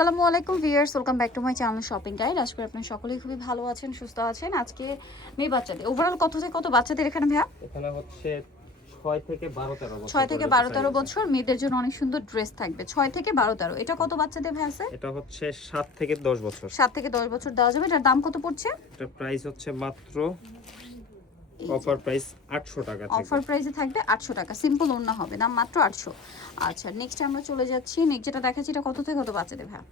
আসসালামু আলাইকুম viewers, welcome back to my channel shopping guide. আশা করি আপনারা সকলেই খুবই ভালো আছেন, সুস্থ আছেন। আজকে মেয়ে বাচ্চাদের ওভারঅল কত থেকে কত বাচ্চাদের এখানে ভাইয়া? এখানে হচ্ছে 6 থেকে 12 13 বছর 6 থেকে 12 13 সাইজ। বছর মেয়েদের জন্য অনেক সুন্দর ড্রেস থাকবে। 6 থেকে 12 13 এটা কত বাচ্চাদের ভাই আছে? এটা হচ্ছে 7 থেকে 10 বছর। 7 থেকে 10 বছর দেওয়া যাবে। এটার দাম কত পড়ছে? এটা প্রাইস হচ্ছে মাত্র অফার প্রাইস 800 টাকা থেকে। অফার প্রাইসে থাকবে 800 টাকা, সিম্পল ওড়না হবে, দাম মাত্র 800। আচ্ছা নেক্সট আমরা চলে যাচ্ছি। নেক্সট যেটা দেখাচ্ছি এটা কত থেকে কত বাচ্চাদের ভাই?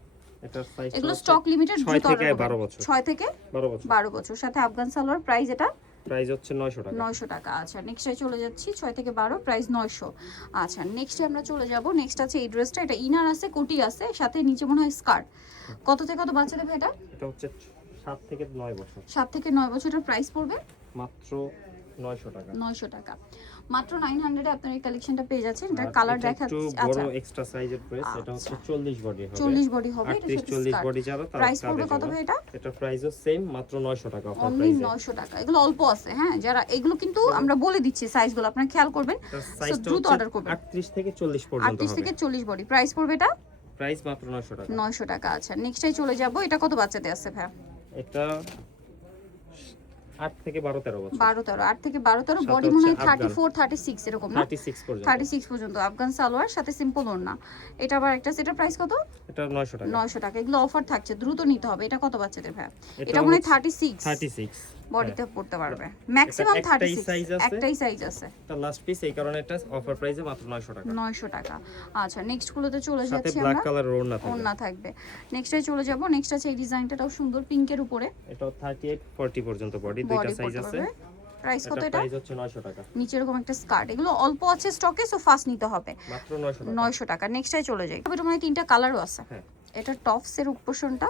এটার সাইজ এগুলো স্টক লিমিটেড, 6 থেকে 12 বছর। 6 থেকে 12 বছর 12 বছর সাথে আফগান সালোয়ার। প্রাইস এটা প্রাইস হচ্ছে 900 টাকা। 900 টাকা। আচ্ছা নেক্সটে চলে যাচ্ছি। 6 থেকে 12 প্রাইস 900। আচ্ছা নেক্সটে আমরা চলে যাব। নেক্সট আছে এই ড্রেসটা, এটা ইনার আছে, কোটি আছে, সাথে নিচে মনে হয় স্কার্ট। কত থেকে কত বাচ্চাদের ভাই এটা? এটা হচ্ছে 7 থেকে 9 বছর। 7 থেকে 9 বছরের প্রাইস পড়বে মাত্র 900 টাকা। 900 টাকা, মাত্র 900 এ আপনারা এই কালেকশনটা পেয়ে যাচ্ছেন। এটা কালার দেখাচ্ছি। একটু বড় এক্সট্রা সাইজের ড্রেস। এটা হচ্ছে 40 বডি হবে। 40 বডি হবে। 38 40 বডি যাবে। তার প্রাইস পড়বে কত ভাই এটা? এটা প্রাইসও সেম, মাত্র 900 টাকা অফার অনলি প্রাইসে। 900 টাকা। এগুলো অল্প আছে, হ্যাঁ, যারা এগুলো কিন্তু আমরা বলে দিচ্ছি সাইজগুলো, আপনারা খেয়াল করবেন, সো দ্রুত অর্ডার করবেন। 38 থেকে 40 পর্যন্ত 38 হবে। থেকে 40 বডি। প্রাইস পড়বে এটা প্রাইস মাত্র 900 টাকা। 900 টাকা। আচ্ছা নেক্সটে চলে যাব। এটা কত বাচ্চাদের আছে ভাই? এটা 8 থেকে 12 13 বছর। 12 13, 8 থেকে 12 13, সাথে বডি মনে হয় হচ্ছে 34 36 এরকম না? 36 পর্যন্ত। 36 পর্যন্ত আফগান সালোয়ার সাথে সিম্পল ওড়না। এটা আবার একটা সেটার প্রাইস কত? এটা 900 টাকা। 900 টাকা। এগুলো অফার থাকছে, দ্রুত নিতে হবে। এটা কত বাচ্চাদের ভাই? এটা মনে হয় 36 36 বডিতে পড়তে পারবে। ম্যাক্সিমাম 36, একটাই সাইজ আছে। এটা লাস্ট পিস, এই কারণে এটা অফার প্রাইসে মাত্র 900 টাকা। 900 টাকা। আচ্ছা নেক্সট গুলোতে চলে সাথে যাচ্ছি ব্ল্যাক আমরা। কালারের ওড়না থাকবে। ওড়না থাকবে। নেক্সটে চলে যাব। নেক্সট আছে এই ডিজাইনটাও সুন্দর, পিঙ্কের উপরে। এটা 38 40 পর্যন্ত বডি, দুইটা সাইজ আছে। প্রাইস কত এটা? প্রাইস হচ্ছে 900 টাকা। নিচে এরকম একটা স্কার্ট। এগুলো অল্প আছে স্টকে, সো ফাস্ট নিতে হবে। মাত্র 900 টাকা। 900 টাকা। নেক্সটে চলে যাই। এটা মানে তিনটা কালারও আছে। হ্যাঁ। এটা টপসের উপশনটা,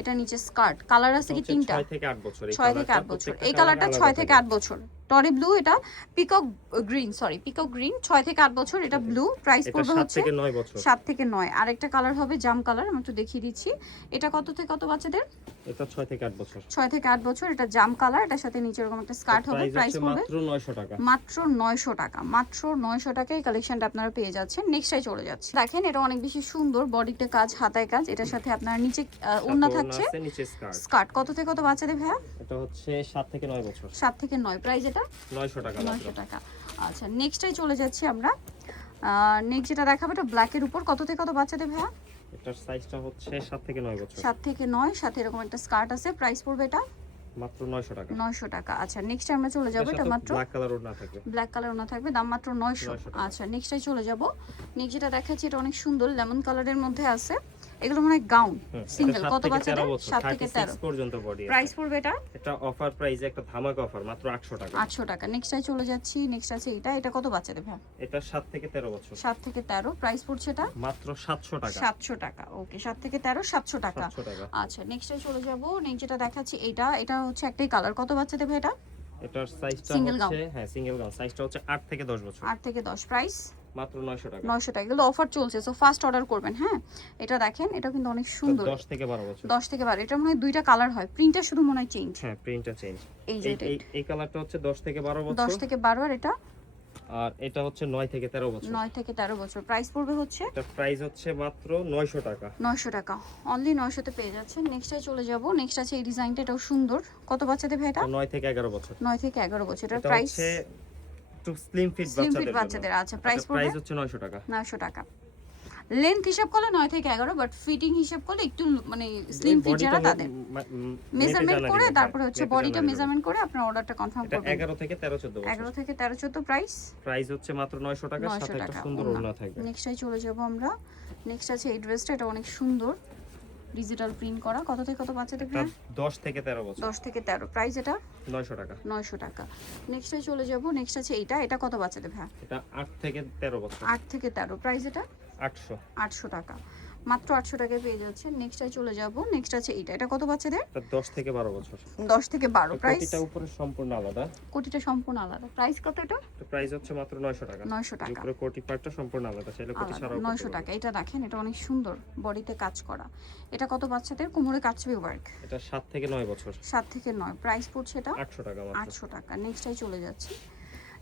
এটা নিচে স্কার্ট। কালার আছে কি তিনটা? 6 থেকে 8 বছর। 6 থেকে 8 বছর। এই কালারটা 6 থেকে 8 বছর। টরি ব্লু, এটা peacock green, sorry peacock green. 6 থেকে 8 বছর। এটা ব্লু। প্রাইস এটা পড়বে 7 হচ্ছে থেকে 9 বছর। 7 থেকে 9। আরেকটা কালার হবে জাম কালার, আমি একটু দেখিয়ে দিচ্ছি। এটা কত থেকে কত বাচ্চাদের? এটা 6 থেকে 8 বছর। 6 থেকে 8 বছর। এটা জাম কালার, এটার সাথে নিচে এরকম একটা স্কার্ট হবে। প্রাইস পড়বে মাত্র 900 টাকা। মাত্র 900 টাকা। মাত্র 900 টাকায় এই কালেকশনটা আপনারা পেয়ে যাচ্ছেন। নেক্সটে চলে যাচ্ছে। দেখেন এটা অনেক বেশি সুন্দর, বডিতে কাজ, হাতায় কাজ। এটার সাথে আপনার নিচে ওড়না থাকছে, নিচে স্কার্ট। স্কার্ট। কত থেকে কত বাচ্চাদের ভাইয়া? এটা হচ্ছে 7 থেকে 9 বছর। 7 থেকে 9। প্রাইস এটা 900 টাকা। 900 টাকা। আচ্ছা নেক্সটে চলে যাচ্ছি আমরা। নেক্সট যেটা দেখাবো এটা ব্ল্যাকের উপর। কত থেকে কত বাচ্চাদের ভাইয়া? এটার সাইজটা হচ্ছে 7 থেকে 9 বছর। 7 থেকে 9, সাথে এরকম একটা স্কার্ট আছে। প্রাইস পড়বে এটা মাত্র 900 টাকা। 900 টাকা। আচ্ছা নেক্সটে আমরা চলে যাব। এটা মাত্র ব্ল্যাক কালার ওড়না থাকবে। ব্ল্যাক কালার ওনা থাকবে, দাম মাত্র 900। আচ্ছা নেক্সটে চলে যাব। নেক্সট যেটা দেখাচ্ছি এটা অনেক সুন্দর, লেমন কালারের মধ্যে আছে। এগুলো মানে গাউন সিঙ্গেল। কত বাচ্চাদের? 7 থেকে 13 পর্যন্ত বডি। প্রাইস পড়বে এটা এটা অফার প্রাইসে একটা ধামাকা অফার, মাত্র 800 টাকা। 800 টাকা। নেক্সটে চলে যাচ্ছি। নেক্সট আছে এটা। এটা কত বাচ্চাদের ভাই? এটা 7 থেকে 13 বছর। 7 থেকে 13। প্রাইস পড়ছে এটা মাত্র 700 টাকা। 700 টাকা। ওকে, 7 থেকে 13 700 টাকা। 700 টাকা। আচ্ছা নেক্সটে চলে যাব। নেক্সট যেটা দেখাচ্ছি এটা, এটা হচ্ছে একটাই কালার। কত বাচ্চাদের ভাই এটা? এটার সাইজটা Single হচ্ছে হ্যাঁ সিঙ্গেল গাউন, সাইজটা হচ্ছে 8 থেকে 10 বছর। 8 থেকে 10। প্রাইস মাত্র 900 টাকা। 900 টাকা। এগুলো অফার চলছে, সো ফাস্ট অর্ডার করবেন। হ্যাঁ এটা দেখেন, এটা কিন্তু অনেক সুন্দর। 10 থেকে 12 বছর। 10 থেকে 12। এটা মনে হয় দুইটা কালার হয়, প্রিন্টটা শুধু মনে হয় চেঞ্জ। হ্যাঁ প্রিন্টটা চেঞ্জ। এই যে এটা এই কালারটা হচ্ছে 10 থেকে 12 বছর। 10 থেকে 12, আর এটা আর এটা হচ্ছে 9 থেকে 13 বছর। 9 থেকে 13 বছর। প্রাইস পড়বে হচ্ছে এটা প্রাইস হচ্ছে মাত্র 900 টাকা। 900 টাকা। অনলি 900 তে পেয়ে যাচ্ছেন। নেক্সটে চলে যাব। নেক্সট আছে এই ডিজাইনটা, এটাও সুন্দর। কত বাচ্চাদের ভাই এটা? 9 থেকে 11 বছর। 9 থেকে 11 বছর। এটার এটা প্রাইস হচ্ছে টু স্লিম ফিট বাচ্চাদের। আচ্ছা প্রাইস পড়বে প্রাইস হচ্ছে 900 টাকা। 900 টাকা। লেন্থ হিসাব করলে 9 থেকে 11, বাট ফিটিং হিসাব করলে একটু মানে স্লিম ফিট যারা তাদের মেজারমেন্ট করে, তারপরে হচ্ছে বডিটা মেজারমেন্ট করে আপনার অর্ডারটা কনফার্ম এটা করবেন। 11 থেকে 13 14 বছর। 11 থেকে 13 14। প্রাইস প্রাইস হচ্ছে মাত্র 900 টাকা, 900 সাথে একটা টাকা। সুন্দর ওড়না থাকবে। নেক্সটে চলে যাব আমরা। নেক্সট আছে এই ড্রেসটা, এটা অনেক সুন্দর, ডিজিটাল প্রিন্ট করা। কত থেকে কত বাচ্চাদের এটা ভাই? 10 থেকে 13 বছর। 10 থেকে 13। প্রাইস এটা 900 টাকা। 900 টাকা। নেক্সটে চলে যাব। নেক্সট আছে এইটা। এটা কত বাচ্চাদের ভাই? এটা 8 থেকে 13 বছর। 8 থেকে 13। প্রাইস এটা 800। 800 টাকা। মাত্র 800 টাকায় পেয়ে যাচ্ছেন। নেক্সটে চলে যাব। নেক্সট আছে এইটা। এটা কত বাচ্চাদের? এটা 10 থেকে 12 বছর। 10 থেকে 12। প্রাইস এটা উপরে সম্পূর্ণ আলাদা। কোটিটা সম্পূর্ণ আলাদা। প্রাইস কত এটা? তো প্রাইস হচ্ছে মাত্র 900 টাকা। 900 টাকা। উপরে কোটি পার্টটা সম্পূর্ণ আলাদা, চাইলে কোটি ছাড়াও 900 টাকা। এটা দেখেন, এটা অনেক সুন্দর, বডিতে কাজ করা। এটা কত বাচ্চাদের? কোমরে কাচবে ওয়ার্ক। এটা 7 থেকে 9 বছর। 7 থেকে 9। প্রাইস পড়ছে এটা 800 টাকা মাত্র। 800 টাকা। নেক্সটটাই চলে যাচ্ছি।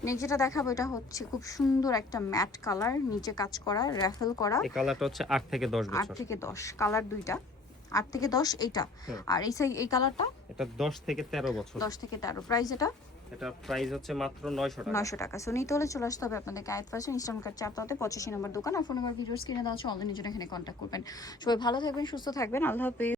নেক্সট যেটা দেখাবো এটা হচ্ছে খুব সুন্দর একটা ম্যাট কালার, নিচে কাজ করা, র্যাফেল করা। এই কালারটা হচ্ছে 8 থেকে 10 8 বছর। থেকে 10 কালার দুইটা, 8 থেকে 10 এইটা। হুম। আর এই কালারটা এটা 10 থেকে 13 বছর। 10 থেকে 13। প্রাইস এটা এটা প্রাইস হচ্ছে মাত্র 900 টাকা। 900 টাকা। সো নিতে হলে চলে আসতে হবে আপনাদের গাইড ফার্স্ট ইনস্টাগ্রাম কার্ড 4 85 নম্বর দোকান, আর ফোন নাম্বার ভিডিওর স্ক্রিনে দেওয়া আছে, অনলাইনে জন্য এখানে কন্ট্যাক্ট করবেন। সবাই ভালো থাকবেন, সুস্থ থাকবেন, আল্লাহ হাফেজ।